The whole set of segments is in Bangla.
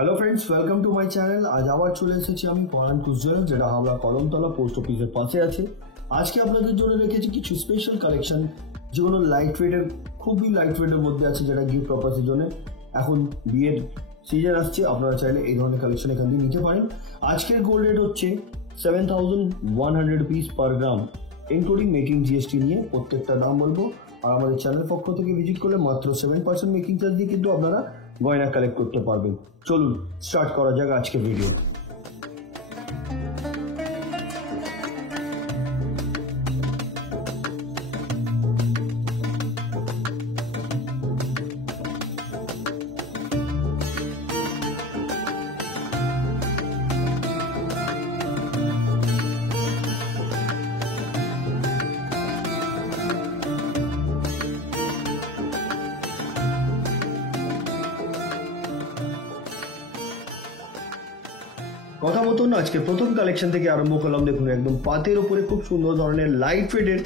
Hello friends, welcome to my channel. আজ আবার চলে এসেছি আমি পরান কুচজল, যেটা হাওড়া কলমতলা পোস্ট অফিসের পাশে আছে। আজকে আপনাদের জন্য রেখেছি কিছু স্পেশাল কালেকশন, যেগুলো লাইট ওয়েটের, খুবই লাইট ওয়েটের মধ্যে আছে, যেটা গিফট পারপাসের জন্য। এখন বিয়ের সিজন আসছে, আপনারা চাইলে এই ধরনের কালেকশন এখান দিয়ে নিতে পারেন। আজকের গোল্ড রেট হচ্ছে 7,100 রুপিস পার গ্রাম, ইনক্লুডিং মেকিং জিএসটি নিয়ে প্রত্যেকটা দাম বলবো। আর আমাদের চ্যানেল পক্ষ থেকে ভিজিট করলে মাত্র 7% মেকিং চার্জ দিয়ে কিন্তু আপনারা গয়না কালেক্ট করতে পারবেন। চলুন স্টার্ট করা যাক আজকের ভিডিও। কথা মতন আজকে প্রথম কালেকশন থেকে আরম্ভ করলাম। দেখুন, একদম পাতের উপরে খুব সুন্দর ধরনের লাইট ওয়েটের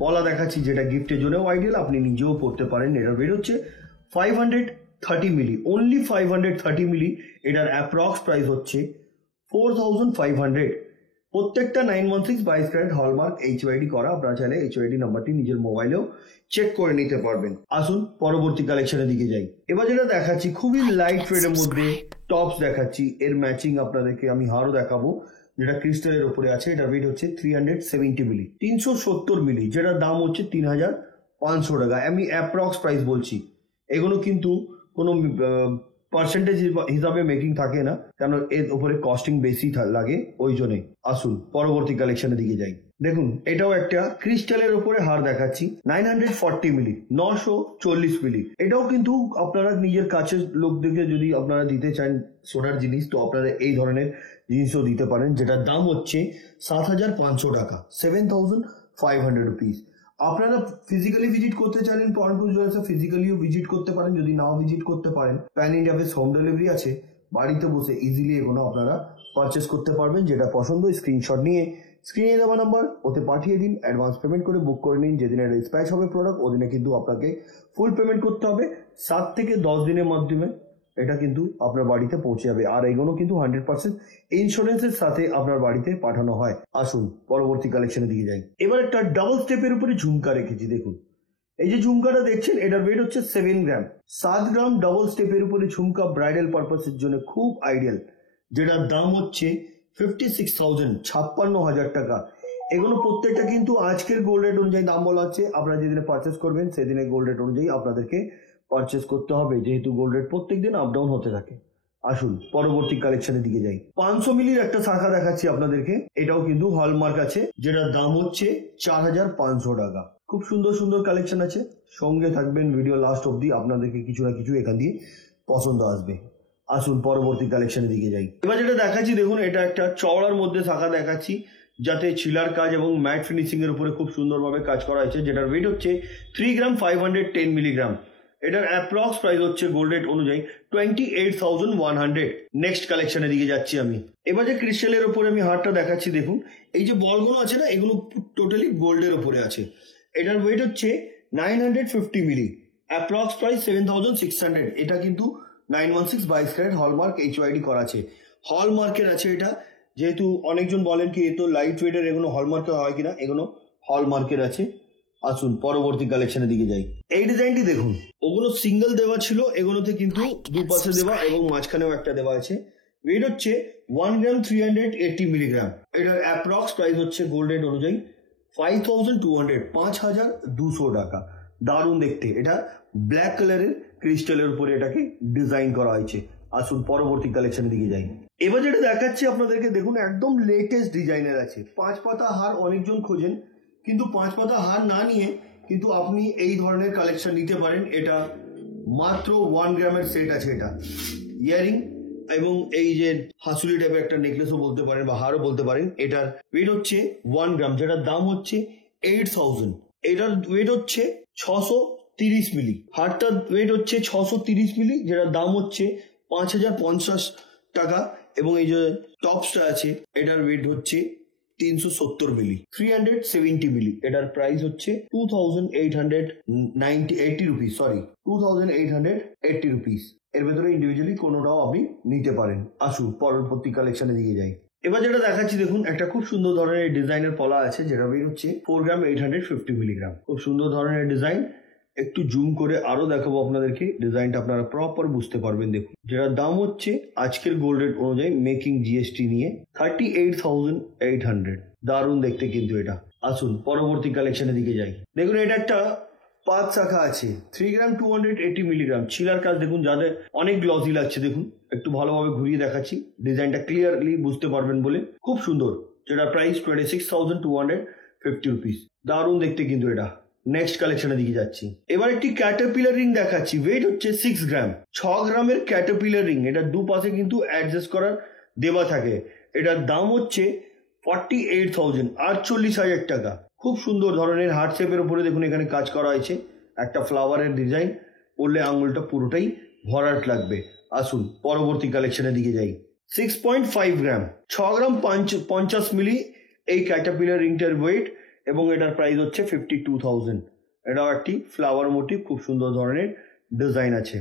পলা দেখাচ্ছি, যেটা গিফটের জন্য আইডিয়াল, আপনি নিজেও পড়তে পারেন। এটার ওয়েট হচ্ছে 530 মিলি, অনলি 530 মিলি। এটার অ্যাপ্রক্স প্রাইস হচ্ছে 4,500। প্রত্যেকটা 916 22 ক্যারেট হলমার্ক এইচওআইডি করা। আপনারা চাইলে এইচওআইডি নাম্বারটি নিজের মোবাইলেও চেক করে নিতে পারবেন। আসুন পরবর্তী কালেকশনের দিকে যাই। এবার যেটা দেখাচ্ছি খুবই লাইট ওয়েটের মধ্যে টপস দেখাচ্ছি, এর ম্যাচিং আপনাদেরকে আমি হারও দেখাবো, যেটা ক্রিস্টালের উপরে আছে। এটা ওয়েট হচ্ছে 370 মিলি, 370 মিলি, যেটার দাম হচ্ছে 3,500 টাকা। আমি অ্যাপ্রক্স প্রাইস বলছি, এগুলো কিন্তু কোনো পার্সেন্টেজ হিসাবে মেকিং থাকে না, কারণ এর উপরে কস্টিং বেশি লাগে, ওই জন্যই। আসুন পরবর্তী কালেকশনের দিকে যাই। দেখুন, এটাও একটা ক্রিস্টালের উপরে হার দেখাচ্ছি, 940 মিলি, 940 মিলি। এটাও কিন্তু আপনারা নিজের কাছের লোকদেরকে যদি আপনারা দিতে চান সোনার জিনিস, তো আপনারা এই ধরনের জিনিসও দিতে পারেন, যেটার দাম হচ্ছে 7,500 টাকা, 7,500 রুপিস। আপনারা ফিজিক্যালি ভিজিট করতে চাইলেন পরানপুর জুয়েলার্সে, ফিজিক্যালিও ভিজিট করতে পারেন। যদি নাও ভিজিট করতে পারেন, pan India base home delivery আছে, বাড়িতে বসে ইজিলি এগুলো আপনারা পারচেস করতে পারবেন। যেটা পছন্দ স্ক্রিনশট নিয়ে স্ক্রিনে দেওয়া নাম্বার ওতে পাঠিয়ে দিন, অ্যাডভান্স পেমেন্ট করে বুক করে নিন। যেদিনে ডিসপ্যাচ হবে প্রোডাক্ট, ওদিনে কিন্তু আপনাকে ফুল পেমেন্ট করতে হবে। 7 থেকে 10 দিনের মাধ্যমে এটা কিন্তু আপনার বাড়িতে পৌঁছে যাবে। আর এগুলো কিন্তু 100% ইন্স্যুরেন্সের সাথে আপনার বাড়িতে পাঠানো হয়। আসুন পরবর্তী কালেকশনের দিকে যাই। এবার একটা ডাবল স্টেপের উপরে ঝুমকা রেখেছি। দেখুন, এই যে ঝুমকাটা দেখছেন, এটার ওয়েট হচ্ছে 7 গ্রাম। 7 গ্রাম ডাবল স্টেপের উপরে ঝুমকা ব্রাইডাল পারপাসের জন্য খুব আইডিয়াল, যেটার দাম হচ্ছে 56,000, 56,000 টাকা। এগুলো প্রত্যেকটা কিন্তু আজকের গোল্ড রেট অনুযায়ী দাম বলা হচ্ছে। আপনারা যেদিনে পারচেস করবেন সেদিনে গোল্ড রেট অনুযায়ী আপনাদেরকে পারচেস করতে হবে, যেহেতু গোল্ড রেট প্রত্যেকদিন আপ ডাউন হতে থাকে। আসুন পরবর্তী কালেকশনের দিকে যাই। 500 মিলির একটা শাখা দেখাচ্ছি আপনাদেরকে, এটাও কিন্তু হলমার্ক আছে, যেটার দাম হচ্ছে 4,500 টাকা। খুব সুন্দর সুন্দর কালেকশন আছে, সঙ্গে থাকবেন ভিডিও লাস্ট অব্দি, আপনাদেরকে কিছু না কিছু এখান দিয়ে পছন্দ আসবে। আসুন পরবর্তী কালেকশনের দিকে যাই। এবার যেটা দেখাচ্ছি, দেখুন, এটা একটা চওড়ার মধ্যে শাখা দেখাচ্ছি, যাতে ছিলার কাজ এবং ম্যাট ফিনিশিং এর উপরে খুব সুন্দরভাবে কাজ করা হয়েছে। যেটার ওয়েট হচ্ছে 3 গ্রাম 510 মিলিগ্রাম। এটার অ্যাপ্রক্স প্রাইস হচ্ছে গোল্ড রেট অনুযায়ী 28,100। নেক্সট কালেকশনের দিকে যাচ্ছি আমি। এবার যে ক্রিস্টালের উপরে আমি হারটা দেখাচ্ছি, দেখুন, এই যে বলগুলো আছে না, এগুলো টোটালি গোল্ডের উপরে আছে। এটার ওয়েট হচ্ছে 950 মিলি, অ্যাপ্রক্স প্রাইস 7,600। এটা কিন্তু 916 22 ক্যারেট হলমার্ক এইচওআইডি করা আছে, হলমার্কের আছে এটা। যেহেতু অনেকজন বলেন কি এ তো লাইট ওয়েটের, এগুলো হলমার্কের হয় কিনা, এগুলো হলমার্কের আছে। আসুন পরবর্তী কালেকশনের দিকে যাই। এই ডিজাইনটি দেখুন, ওগুলো সিঙ্গেল দেওয়া ছিল, এগুলোতে কিন্তু দুপাশে দেওয়া এবং মাঝখানেও একটা দেওয়া আছে। ওয়েট হচ্ছে 1 গ্রাম 380 মিলিগ্রাম। এটার অ্যাপ্রক্স প্রাইস হচ্ছে গোল্ড রেট অনুযায়ী 5,200, 5,200 টাকা। দারুণ দেখতে, এটা ব্ল্যাক কালারের ক্রিস্টালের উপরে এটাকে ডিজাইন করা হয়েছে। আসুন পরবর্তী কালেকশনের দিকে যাই। এবার যেটা দেখাচ্ছি আপনাদেরকে, দেখুন, একদম লেটেস্ট ডিজাইনের আছে। 5 পাতা হার অনেকজন খোঁজেন, কিন্তু 5 পাতা হার না নিয়ে কিন্তু আপনি এই ধরনের কালেকশন নিতে পারেন। এটা মাত্র 1 গ্রামের সেট আছে। এটা ইয়ারিং এবং এই যে হাসুলি টাইপের একটা নেকলেসও বলতে পারেন বা হারও বলতে পারেন। এটার ওয়েট হচ্ছে 1 গ্রাম, যেটার দাম হচ্ছে 8,000। এটার ওয়েট হচ্ছে 630 মিলি। হারটার ওয়েট হচ্ছে 630 মিলি, যেটার দাম হচ্ছে 5,050 টাকা। এবং এই যে টপসটা আছে, এটার ওয়েট হচ্ছে 370 মিলি, 370 মিলি। এটার প্রাইস হচ্ছে 2,880 রুপিস, সরি 2,880 রুপিস। এর ভেতরে ইন্ডিভিজুয়ালি কোনোটাও আপনি নিতে পারেন। আসুন পরবর্তী কালেকশনের দিকে যাই। এবার যেটা দেখাচ্ছি দেখুন, একটা খুব সুন্দর ধরনের ডিজাইনের পলা আছে যেটা বের হচ্ছে 4 গ্রাম 850 মিলিগ্রাম। খুব সুন্দর ধরনের ডিজাইন, একটু জুম করে আরো দেখাবো আপনাদেরকে, ডিজাইনটা আপনারা প্রপার বুঝতে পারবেন। দেখুন যেটার দাম হচ্ছে আজকের গোল্ড রেট অনুযায়ী মেকিং জিএসটি নিয়ে 38,800। দারুণ দেখতে কিন্তু এটা। আসুন পরবর্তী কালেকশনের দিকে যাই। দেখুন এটা একটা 5 শাখা আছে, 3 গ্রাম 280 মিলিগ্রাম। ছিলার কাজ দেখুন, যাদের অনেক গ্লসি লাগছে দেখুন, একটু ভালোভাবে ঘুরিয়ে দেখাচ্ছি, ডিজাইনটা ক্লিয়ারলি বুঝতে পারবেন বলে। খুব সুন্দর, যেটা প্রাইস 26,250 রুপিস। দারুণ দেখতে কিন্তু এটা। নেক্সট কালেকশনের দিকে যাচ্ছি। এবার একটি ক্যাটারপিলার রিং দেখাচ্ছি, ওয়েট হচ্ছে 6 গ্রাম। 6 গ্রামের ক্যাটারপিলার রিং, এটা দুপাশে কিন্তু অ্যাডজাস্ট করার দেওয়া থাকে। এটার দাম হচ্ছে 48,000, 48,000 টাকা। খুব সুন্দর ধরনের হার্ট শেপের উপরে দেখুন এখানে কাজ করা হয়েছে, একটা ফ্লাওয়ারের ডিজাইন, পড়লে আঙুলটা পুরোটাই ভরাট লাগবে। আসুন পরবর্তী কালেকশনের দিকে যাই। 6.5 গ্রাম, 6 গ্রাম 50 মিলি এই ক্যাটারপিলার রিংটার ওয়েট, এবং এটার প্রাইস হচ্ছে 52,000। এটাও একটি ফ্লাওয়ার মোটিভ, খুব সুন্দর ধরনের ডিজাইন আছে।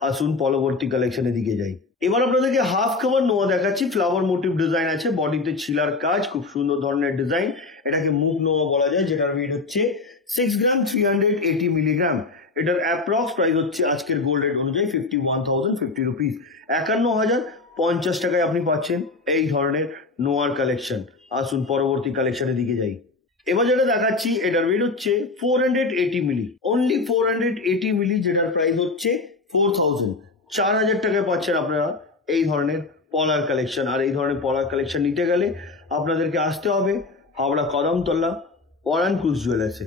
আসুন পরবর্তী কালেকশনের দিকে যাই। এবার আপনাদেরকে হাফ কভার নোয়া দেখাচ্ছি, ফ্লাওয়ার মোটিভ ডিজাইন আছে, বডিতে ছিলার কাজ, খুব সুন্দর ধরনের ডিজাইন। এটাকে মুখ নোয়া বলা যায়, যেটার ওয়েট হচ্ছে 6 গ্রাম 380 মিলিগ্রাম। এটার অ্যাপ্রক্স প্রাইস হচ্ছে আজকের গোল্ড রেট অনুযায়ী 51,050 রুপিস। 51,050 টাকায় আপনি পাচ্ছেন এই ধরনের নোয়ার কালেকশন। আসুন পরবর্তী কালেকশনের দিকে যাই। এবার যেটা দেখাচ্ছি এটার ওয়েট হচ্ছে 480 মিলি, অনলি 480 মিলি, যেটার প্রাইস হচ্ছে 4,000। 4,000 টাকায় পাচ্ছেন আপনারা এই ধরনের পলার কালেকশন। আর এই ধরনের পলার কালেকশন নিতে গেলে আপনাদেরকে আসতে হবে হাওড়া কদমতলা পরান ক্রুজ জুয়েলার্সে।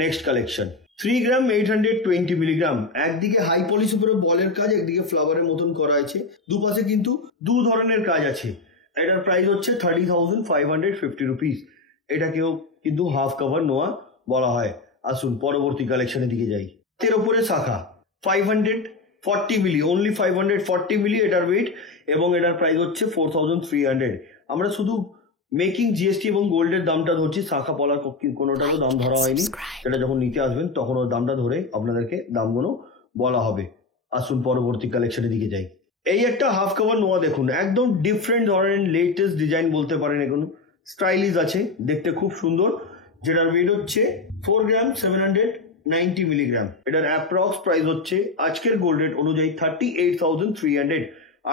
নেক্সট কালেকশন 3 গ্রাম 820 মিলিগ্রাম। একদিকে হাই পলিশ উপরে বলের কাজ, একদিকে ফ্লাওয়ারের মতন করা আছে, দুপাশে কিন্তু দু ধরনের কাজ আছে। এটার প্রাইস হচ্ছে 30,550 রুপিস। এটাকেও কিন্তু হাফ কভার নোয়া বলা হয়। আসুন পরবর্তী কালেকশনের দিকে যাই। এর উপরে শাখা 540 মিলি, অনলি 540 মিলি এটার ওয়েট, এবং এটার প্রাইস হচ্ছে 4,300। আমরা শুধু মেকিং জিএসটি এবং গোল্ডের দামটা ধরছি, শাখা পলার কোনোটারও দাম ধরা হয়নি। সেটা যখন নিতে আসবেন তখন ওর দামটা ধরে আপনাদেরকে দামগুলো বলা হবে। আসুন পরবর্তী কালেকশনের দিকে যাই। এই একটা হাফ কভার নোয়া দেখুন, একদম ডিফারেন্ট ধরনের লেটেস্ট ডিজাইন বলতে পারেন, এখন স্টাইলিশ আছে, দেখতে খুব সুন্দর। যেটার ওয়েট হচ্ছে 4 গ্রাম 790 মিলিগ্রাম। এটার অ্যাপ্রক্স প্রাইস হচ্ছে আজকের গোল্ড রেট অনুযায়ী 38,300,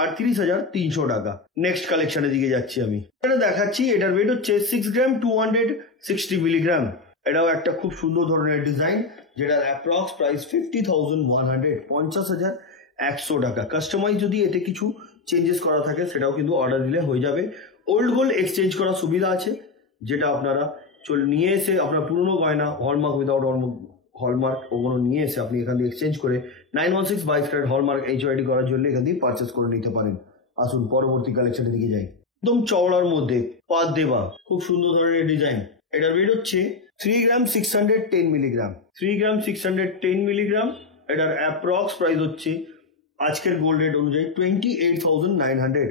38,300 টাকা। নেক্সট কালেকশনের দিকে যাচ্ছি আমি। এটা দেখাচ্ছি, এটার ওয়েট হচ্ছে 6 গ্রাম 260 মিলিগ্রাম। এটাও একটা খুব সুন্দর ধরনের ডিজাইন, যেটার অ্যাপ্রক্স প্রাইস 50,100, 50,100 টাকা। কাস্টমাইজ যদি এতে কিছু চেঞ্জেস করা থাকে সেটাও কিন্তু অর্ডার দিলে হয়ে যাবে। ওল্ড গোল্ড এক্সচেঞ্জ করার সুবিধা আছে, যেটা আপনারা নিয়ে এসে আপনার পুরনো গয়না হলমার্ক উইদাউট হলমার্ক ওগুলো নিয়ে এসে আপনি এখান থেকে এক্সচেঞ্জ করে 916 22 ক্যারেট হলমার্ক HYD করার জন্য এখান থেকে পারচেস করে নিতে পারেন। আসুন পরবর্তী কালেকশনের দিকে যাই। একদম চওড়ার মধ্যে পাত দেওয়া খুব সুন্দর ধরনের ডিজাইন। এটার ওয়েট হচ্ছে 3 গ্রাম 610 মিলিগ্রাম। 3 গ্রাম 610 মিলিগ্রাম। এটার অ্যাপ্রক্স প্রাইস হচ্ছে আজকের গোল্ড রেট অনুযায়ী 28,900,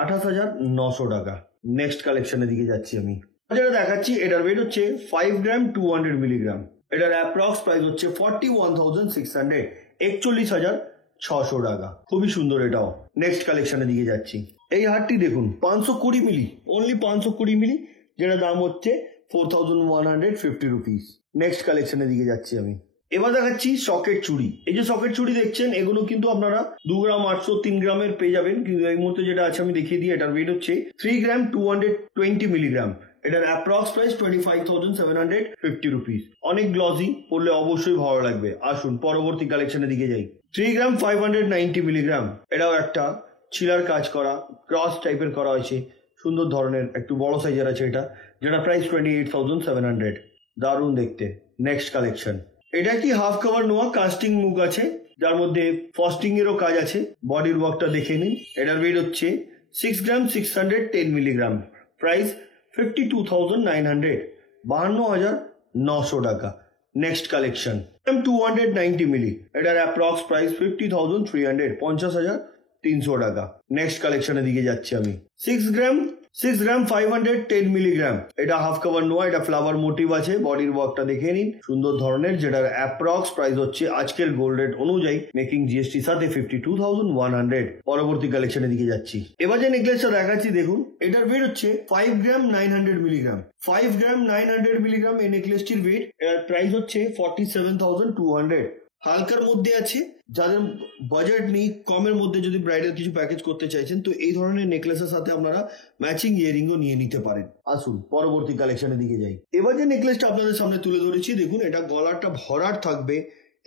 28,900 টাকা। নেক্সট কালেকশনের দিকে যাচ্ছি আমি। যেটা দেখাচ্ছি এটার ওয়েট হচ্ছে 5 গ্রাম 200 মিলিগ্রাম। এটার অ্যাপ্রক্স প্রাইস হচ্ছে 41,600, 41,600 টাকা। খুবই সুন্দর এটাও। নেক্সট কালেকশনের দিকে যাচ্ছি। এই হারটি দেখুন 520 মিলি, অনলি 520 মিলি, যেটা দাম হচ্ছে 4,150 রুপিস। নেক্সট কালেকশনের দিকে যাচ্ছি আমি। এবার দেখাচ্ছি সকেট চুড়ি। এই যে সকেট চুড়ি দেখছেন, এগুলো কিন্তু আপনারা 2 গ্রাম 800, 3 গ্রামের পেয়ে যাবেন, কিন্তু এই মুহূর্তে যেটা আছে আমি দেখিয়ে দিই। এটার ওয়েট হচ্ছে 3 গ্রাম 220 মিলিগ্রাম। এটার অ্যাপ্রক্স প্রাইস 25,750 রুপিস। অনেক গ্লসি, পড়লে অবশ্যই ভালো লাগবে। আসুন পরবর্তী কালেকশনের দিকে যাই। 3 গ্রাম 590 মিলিগ্রাম। এটাও একটা ছিলার কাজ করা, ক্রস টাইপের করা হয়েছে, সুন্দর ধরনের, একটু বড় সাইজের আছে এটা, যেটা প্রাইস 28,700। দারুণ দেখতে। Next collection. এটা কি হাফ কভার নোয়া, কাস্টিং মুখ আছে, যার মধ্যে ফস্টিং এরও কাজ আছে। বডির ওয়ার্কটা দেখে নিন। এটার ওয়েট হচ্ছে 6 গ্রাম 610 মিলিগ্রাম। প্রাইস 52,900, 52,900 টাকা। নেক্সট কালেকশন 290 মিলি। এটার অ্যাপ্রক্স প্রাইস 50,300, 50,300 টাকা। নেক্সট কালেকশনের দিকে যাচ্ছি আমি। 6 গ্রাম 6 গ্রাম 510 মিলিগ্রাম, এটা হাফ কভার নোয়া, এটা ফ্লাওয়ার মোটিভ আছে, বডির ওয়ার্কটা দেখে নিন, সুন্দর ধরনের, যেটার অ্যাপ্রক্স প্রাইস হচ্ছে আজকের গোল্ড রেট অনুযায়ী মেকিং জিএসটি সাথে 52,100। পরবর্তী কালেকশনের দিকে যাচ্ছি। এবার যে নেকলেসটা দেখাচ্ছি দেখুন, এটার ওয়েট হচ্ছে 5 গ্রাম 900 মিলিগ্রাম। 5 গ্রাম 900 মিলিগ্রাম এই নেকলেসটির ওয়েট, এর প্রাইস হচ্ছে 47,200। হালকার মধ্যে আছে, যাদের বাজেট নেই, কমের মধ্যে যদি ব্রাইডাল কিছু প্যাকেজ করতে চাইছেন তো এই ধরনের নেকলেসের সাথে আপনারা ম্যাচিং ইয়ারিংও নিয়ে নিতে পারেন। আসুন পরবর্তী কালেকশনের দিকে যাই। এবার যে নেকলেসটা আপনাদের সামনে তুলে ধরেছি দেখুন, এটা গলাটা ভরাট থাকবে,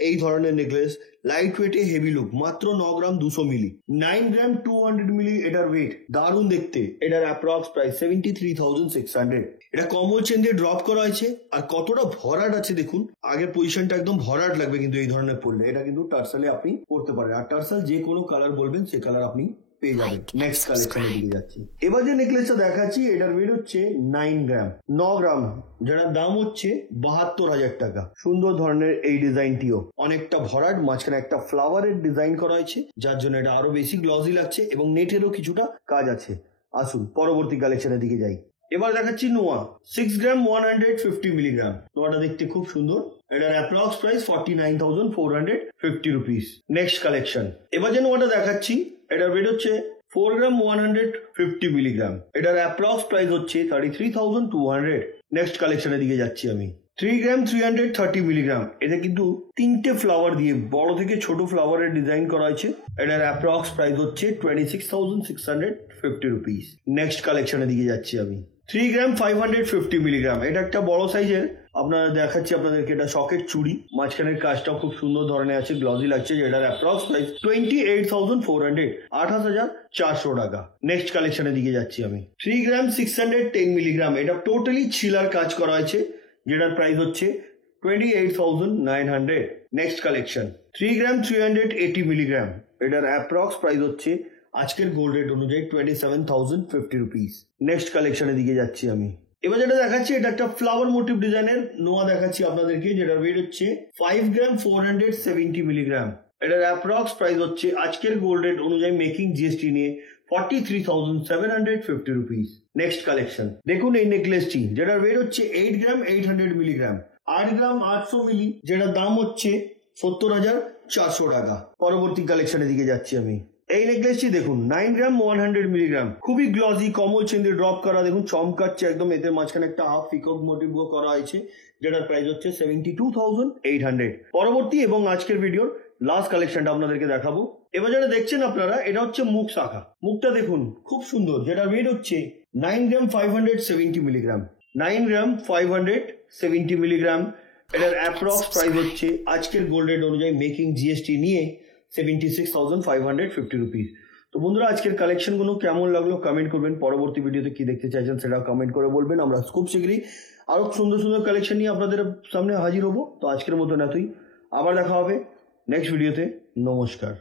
এই ধরনের নেকলেস, লাইট ওয়েটে হেভি লুক, মাত্র 9 গ্রাম 200 মিলি, 9 গ্রাম 200 মিলি এটার ওয়েট, দারুণ দেখতে। এটার অ্যাপ্রক্স প্রাইস 73,600। এটা কমল চেন দিয়ে ড্রপ করা হয়েছে, আর কতটা ভরাট আছে দেখুন, আগের পজিশনটা একদম ভরাট লাগবে কিন্তু এই ধরনের পরলে। এটা কিন্তু টার্সালে আপনি পরতে পারেন, আর টার্সাল যে কোনো কালার বলবেন সে কালার আপনি পেয়ে যাবেন। নেক্সট কালেকশনের দিকে যাচ্ছি। এবার যে নেকলেসটা দেখাচ্ছি এটার ওয়েট হচ্ছে 9 গ্রাম 9 গ্রাম, যেটার দাম হচ্ছে 72,000 টাকা। সুন্দর ধরনের এই ডিজাইনটিও অনেকটা ভরাট, মাঝখানে একটা ফ্লাওয়ারের ডিজাইন করা হয়েছে, যার জন্য এটা আরো বেশি গ্লসি লাগছে এবং নেটেরও কিছুটা কাজ আছে। আসুন পরবর্তী কালেকশনের দিকে যাই। এবার দেখাচ্ছি নোয়া 6 গ্রাম 150 মিলিগ্রাম। নোয়াটা দেখতে খুব সুন্দর, এটার approx price 49,450 rupees. Next collection. এবার যে নোয়াটা দেখাচ্ছি এটার ওয়েট হচ্ছে 4 গ্রাম 150 মিলিগ্রাম, এটার অ্যাপ্রক্স প্রাইস হচ্ছে 33,200। নেক্সট কালেকশনের দিকে যাচ্ছি আমি। 3 গ্রাম 330 মিলিগ্রাম, এটা কিন্তু তিনটে ফ্লাওয়ার দিয়ে বড় থেকে ছোট ফ্লাওয়ারের ডিজাইন করা হয়েছে, এটার অ্যাপ্রক্স প্রাইস হচ্ছে 26,650 রুপিস। নেক্সট কালেকশনের দিকে যাচ্ছি আমি। 3 গ্রাম 550 মিলিগ্রাম, এটা একটা বড় সাইজের, আপনারা দেখাচ্ছি আপনাদেরকে, এটা শকের চুড়ি, মাঝখানের কাজটাও খুব সুন্দর ধরনের আছে, গ্লসি লাগছে, যেটার অ্যাপ্রক্স প্রাইস 28,400, 28,400 টাকা। নেক্সট কালেকশনের দিকে যাচ্ছি আমি। 3 গ্রাম 610 মিলিগ্রাম, এটা টোটালি ছিলার কাজ করা হয়েছে, যেটার প্রাইস হচ্ছে 28,900। Next collection. 3 গ্রাম 380 মিলিগ্রাম, এটার অ্যাপ্রক্স প্রাইস হচ্ছে আজকের গোল্ড রেট অনুযায়ী 27,050 রুপিস। নেক্সট কালেকশনের দিকে যাচ্ছি আমি। এবার যেটা দেখাচ্ছি এটা একটা ফ্লাওয়ার মোটিভ ডিজাইনের নোয়া দেখাচ্ছি আপনাদেরকে, যেটার ওয়েট হচ্ছে 5 গ্রাম 470 মিলিগ্রাম, এটার অ্যাপ্রক্স প্রাইস হচ্ছে আজকের গোল্ড রেট অনুযায়ী মেকিং জিএসটি নিয়ে 43,750 রুপিস। Next collection. দেখুন এই নেকলেসটি, যেটার ওয়েট হচ্ছে 8 গ্রাম 800 মিলিগ্রাম, 8 গ্রাম 800 মিলি, যেটার দাম হচ্ছে 70,400 টাকা। পরবর্তী কালেকশনের দিকে যাচ্ছি আমি। এই নেকলেসটি দেখুন 9 গ্রাম 100 মিলিগ্রাম, খুবই গ্লসি, কমল চেন দিয়ে ড্রপ করা, দেখুন চমকাচ্ছে একদম, এতে মাঝখানে একটা হাফ পিকক মোটিভ করা হয়েছে, যেটার প্রাইস হচ্ছে 72,800। পরবর্তী এবং আজকের ভিডিওর লাস্ট কালেকশনটা আপনাদেরকে দেখাবো। এবার যেটা দেখছেন আপনারা, এটা হচ্ছে মুখ শাখা, মুখটা দেখুন খুব সুন্দর, যেটার ওয়েট হচ্ছে 9 গ্রাম 570 মিলিগ্রাম, 9 গ্রাম 570 মিলিগ্রাম, এটার অ্যাপ্রক্স প্রাইস হচ্ছে আজকের গোল্ড রেট অনুযায়ী মেকিং জিএসটি নিয়ে 76,550 রুপিস। তো বন্ধুরা আজকের কালেকশনগুলো কেমন লাগলো কমেন্ট করবেন, পরবর্তী ভিডিওতে কি দেখতে চাইছেন সেটাও কমেন্ট করে বলবেন। আমরা খুব শীঘ্রই আরো সুন্দর সুন্দর কালেকশন নিয়ে আপনাদের সামনে হাজির হবো। তো আজকের মতন এতই, আবার দেখা হবে নেক্সট ভিডিওতে। নমস্কার।